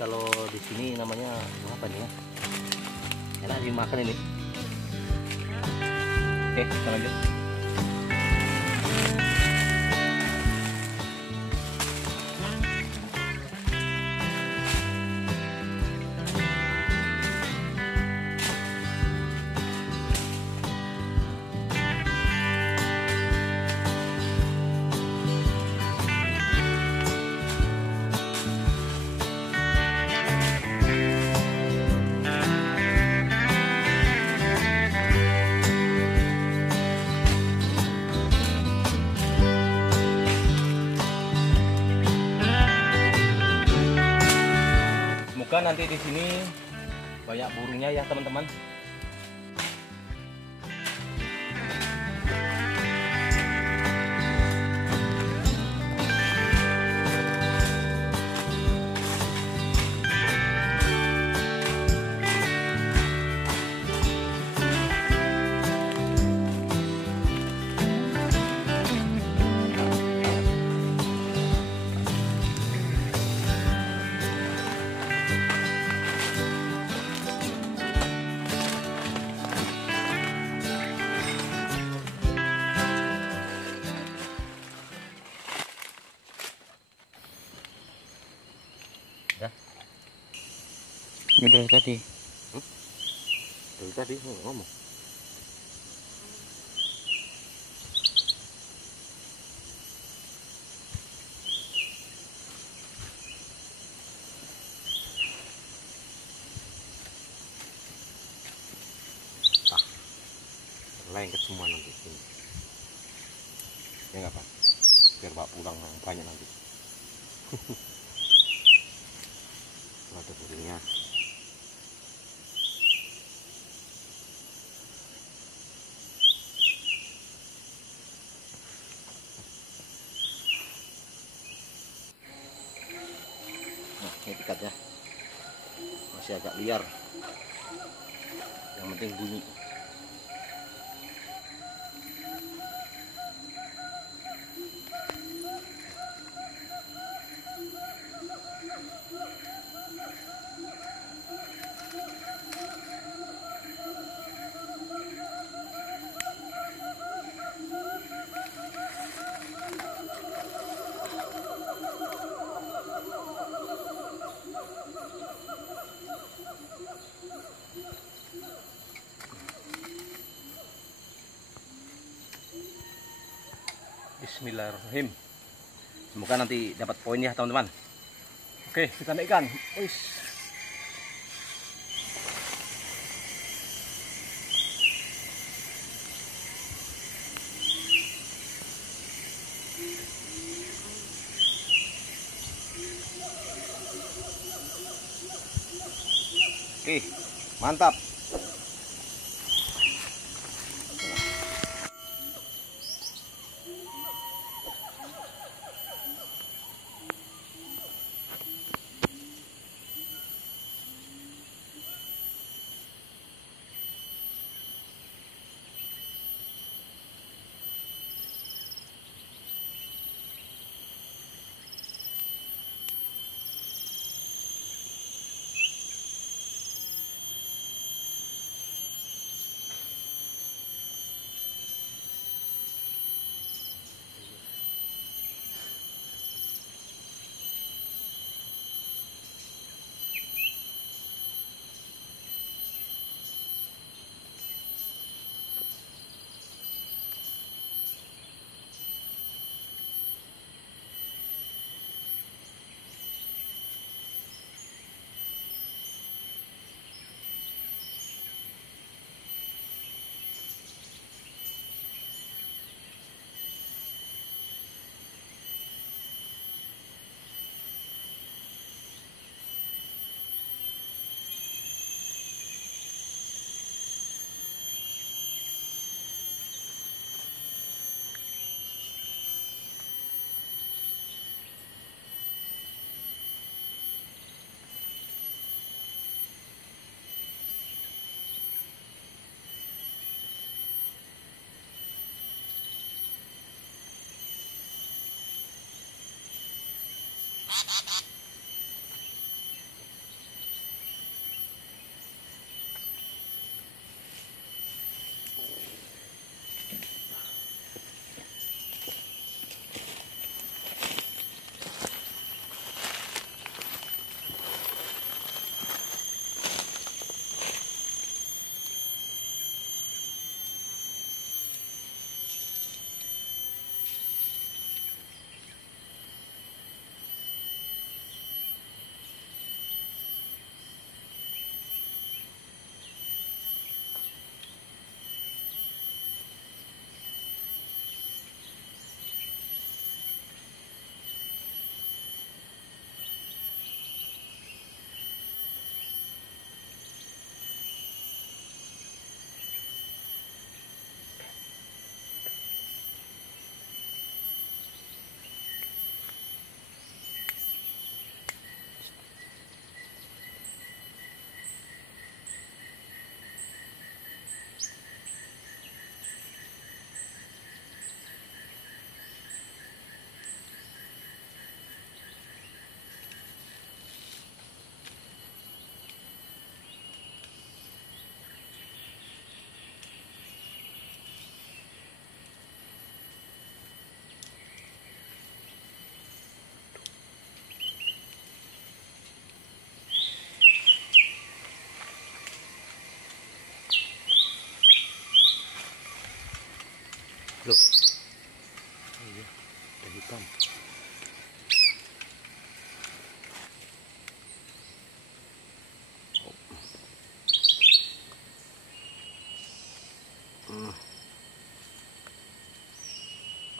Kalau di sini namanya apa nih ya? Enak dimakan ini. Oke, kita lanjut. Semoga nanti di sini banyak burungnya ya teman-teman. Ini dari tadi. Dari tadi ngomong. Lengket semua nanti ini. Ya nggak Pak? Biar Pak pulang banyak nanti. Ada burungnya. Nah, ini tikatnya masih agak liar. Yang penting bunyi. Bismillahirrahmanirrahim. Semoga nanti dapat poin ya teman-teman. Oke, kita naikkan. Wis. Oke, mantap.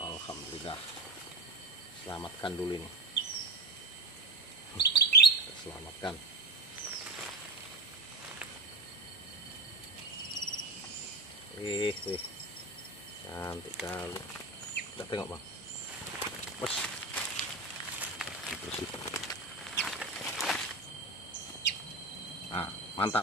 Alhamdulillah. Selamatkan dulu ini. Kita selamatkan. Wih. Cantik kali. Kita tengok bang. Bos. Bersih. Nah, mantap.